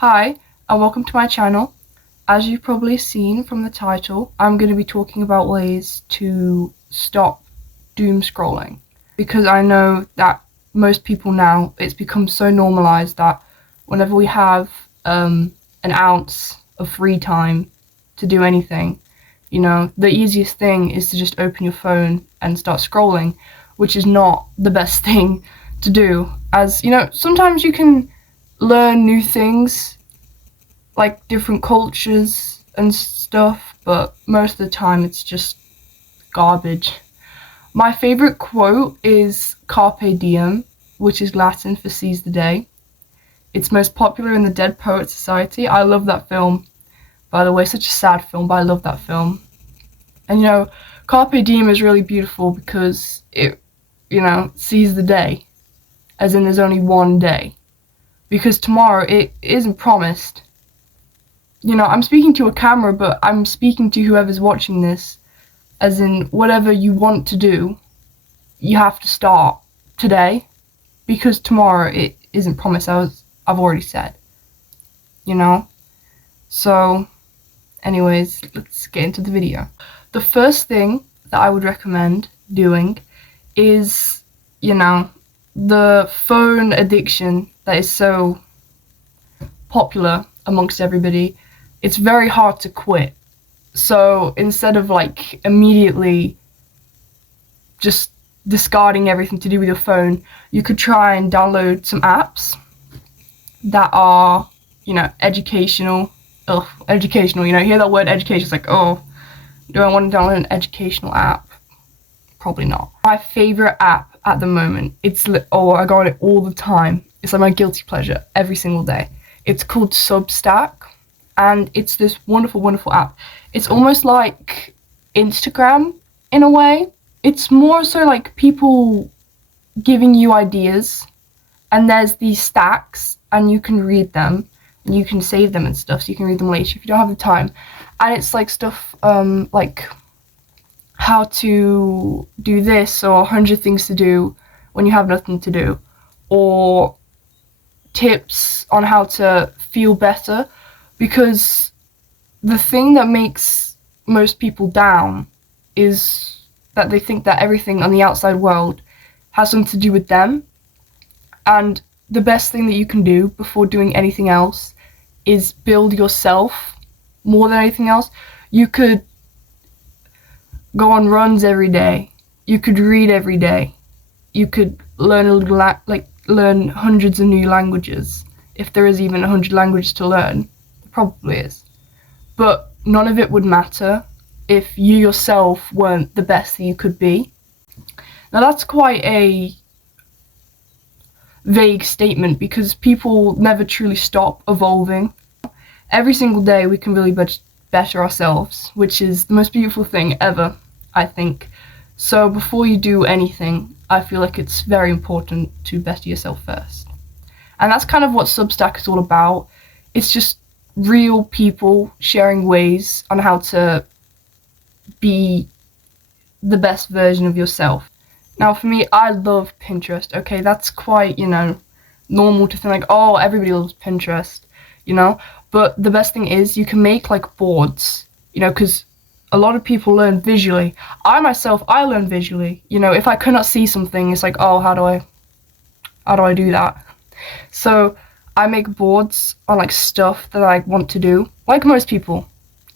Hi, and welcome to my channel. As you've probably seen from the title, I'm going to be talking about ways to stop doom scrolling, because I know that most people now, it's become so normalized that whenever we have an ounce of free time to do anything, the easiest thing is to just open your phone and start scrolling, which is not the best thing to do. As sometimes you can learn new things, like different cultures and stuff, but most of the time it's just garbage. My favorite quote is Carpe Diem, which is Latin for seize the day. It's most popular in the Dead Poets Society. I love that film, by the way. Such a sad film, but I love that film. And Carpe Diem is really beautiful because it, seize the day, as in there's only one day. Because tomorrow, it isn't promised. I'm speaking to a camera, but I'm speaking to whoever's watching this, as in whatever you want to do, you have to start today, because tomorrow it isn't promised, I've already said, So, anyways, let's get into the video. The first thing that I would recommend doing is, the phone addiction that is so popular amongst everybody. It's very hard to quit. So instead of immediately just discarding everything to do with your phone, you could try and download some apps that are, educational. Educational, you hear that word education, it's like, oh, do I want to download an educational app? Probably not. My favorite app at the moment, I got it all the time. It's like my guilty pleasure every single day. It's called Substack, and it's this wonderful, wonderful app. It's almost like Instagram in a way. It's more so like people giving you ideas, and there's these stacks, and you can read them, and you can save them and stuff, so you can read them later if you don't have the time. And it's like stuff like how to do this, or 100 things to do when you have nothing to do, or tips on how to feel better, because the thing that makes most people down is that they think that everything on the outside world has something to do with them, and the best thing that you can do before doing anything else is build yourself more than anything else. You could go on runs every day, you could read every day, you could learn a little learn hundreds of new languages. If there is even 100 languages to learn, there probably is. But none of it would matter if you yourself weren't the best that you could be. Now that's quite a vague statement, because people never truly stop evolving. Every single day we can really better ourselves, which is the most beautiful thing ever, I think. So before you do anything, I feel like it's very important to better yourself first. And that's kind of what Substack is all about. It's just real people sharing ways on how to be the best version of yourself. Now for me, I love Pinterest, okay? That's quite, normal to think like, oh, everybody loves Pinterest, But the best thing is you can make boards, because a lot of people learn visually. I learn visually. If I cannot see something, it's like, oh, how do I do that? So I make boards on stuff that I want to do, like most people.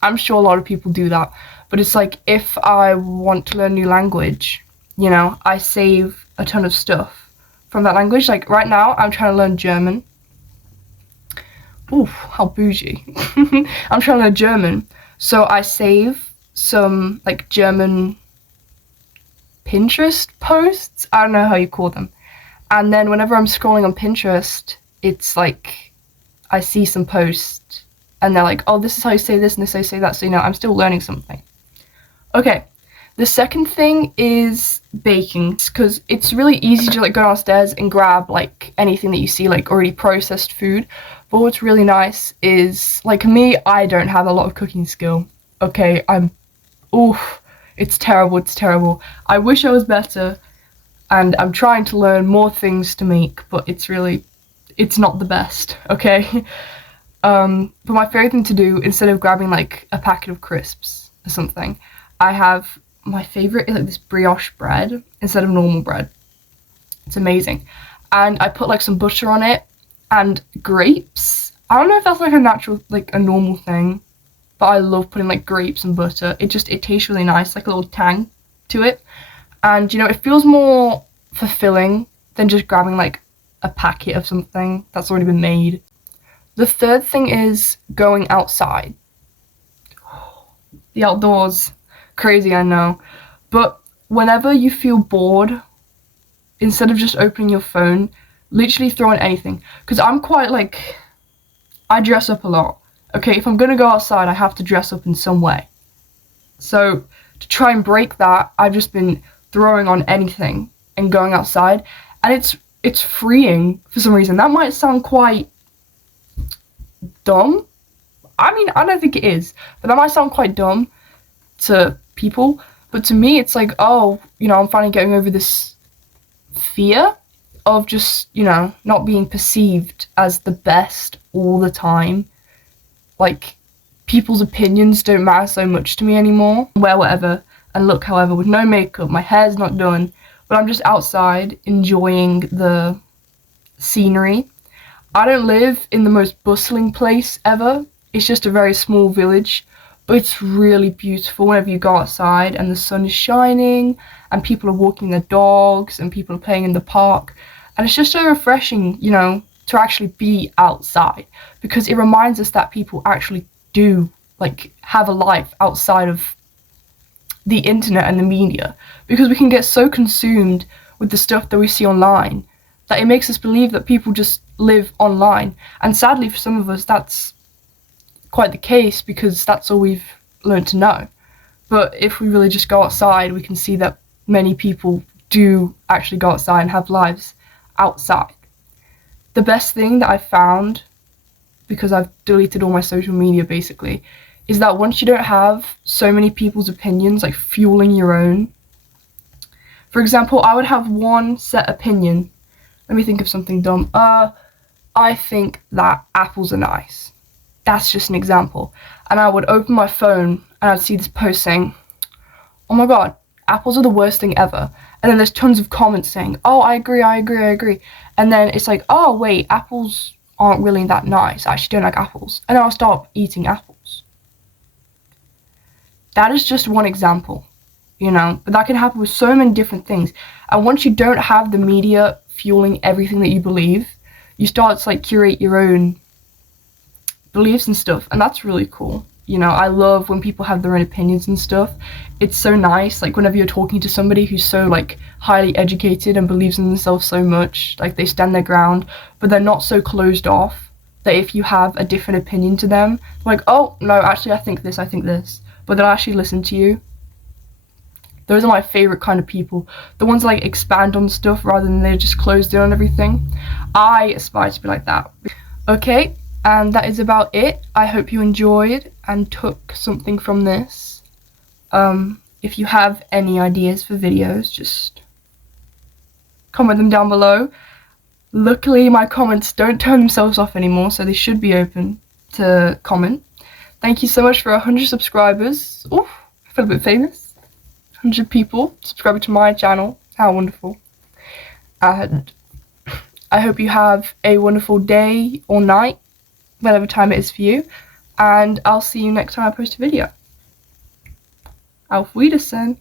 I'm sure a lot of people do that. But it's like, if I want to learn a new language, I save a ton of stuff from that language. Like right now, I'm trying to learn German. Ooh, how bougie. I'm trying to learn German. So I save some German Pinterest posts. I don't know how you call them. And then whenever I'm scrolling on Pinterest, it's like I see some posts and they're like, oh, this is how you say this and this is how you say that. So I'm still learning something. Okay, the second thing is baking, because it's really easy to go downstairs and grab anything that you see, already processed food. But what's really nice is, me, I don't have a lot of cooking skill. Okay, it's terrible. I wish I was better, and I'm trying to learn more things to make, but it's not the best, okay? But my favorite thing to do, instead of grabbing like a packet of crisps or something, I have my favorite is like this brioche bread instead of normal bread. It's amazing. And I put like some butter on it and grapes. I don't know if that's like a natural, like a normal thing, but I love putting like grapes and butter. It tastes really nice, like a little tang to it. And you know, it feels more fulfilling than just grabbing like a packet of something that's already been made. The third thing is going outside. The outdoors, crazy, I know. But whenever you feel bored, instead of just opening your phone, literally throw on anything. Because I'm quite like, I dress up a lot. Okay, if I'm gonna go outside, I have to dress up in some way. So to try and break that, I've just been throwing on anything and going outside. And it's freeing for some reason. That might sound quite dumb. I mean, I don't think it is, but that might sound quite dumb to people. But to me, it's like, oh, you know, I'm finally getting over this fear of just, you know, not being perceived as the best all the time. Like, people's opinions don't matter so much to me anymore. Wear whatever and look however with no makeup. My hair's not done, but I'm just outside enjoying the scenery. I don't live in the most bustling place ever. It's just a very small village, but it's really beautiful whenever you go outside and the sun is shining and people are walking their dogs and people are playing in the park. And it's just so refreshing, you know, to actually be outside, because it reminds us that people actually do like have a life outside of the internet and the media, because we can get so consumed with the stuff that we see online that it makes us believe that people just live online. And sadly for some of us that's quite the case, because that's all we've learned to know. But if we really just go outside, we can see that many people do actually go outside and have lives outside. The best thing that I found, because I've deleted all my social media basically, is that once you don't have so many people's opinions like fueling your own. For example, I would have one set opinion. Let me think of something dumb. I think that apples are nice. That's just an example. And I would open my phone and I'd see this post saying, oh my god, apples are the worst thing ever. And then there's tons of comments saying, oh, I agree. And then it's like, oh wait, apples aren't really that nice. I actually don't like apples. And then I'll stop eating apples. That is just one example, you know, but that can happen with so many different things. And once you don't have the media fueling everything that you believe, you start to like curate your own beliefs and stuff, and that's really cool. You know, I love when people have their own opinions and stuff. It's so nice, like whenever you're talking to somebody who's so like highly educated and believes in themselves so much, like they stand their ground, but they're not so closed off that if you have a different opinion to them, like, oh no, actually I think this, but they'll actually listen to you. Those are my favorite kind of people, the ones that like expand on stuff rather than they're just closed in on everything. I aspire to be like that. Okay, and that is about it. I hope you enjoyed and took something from this. If you have any ideas for videos, just comment them down below. Luckily my comments don't turn themselves off anymore, so they should be open to comment. Thank you so much for 100 subscribers. Oof, I feel a bit famous. 100 people subscribing to my channel. How wonderful. And I hope you have a wonderful day or night, whatever time it is for you, and I'll see you next time I post a video. Auf Wiedersehen.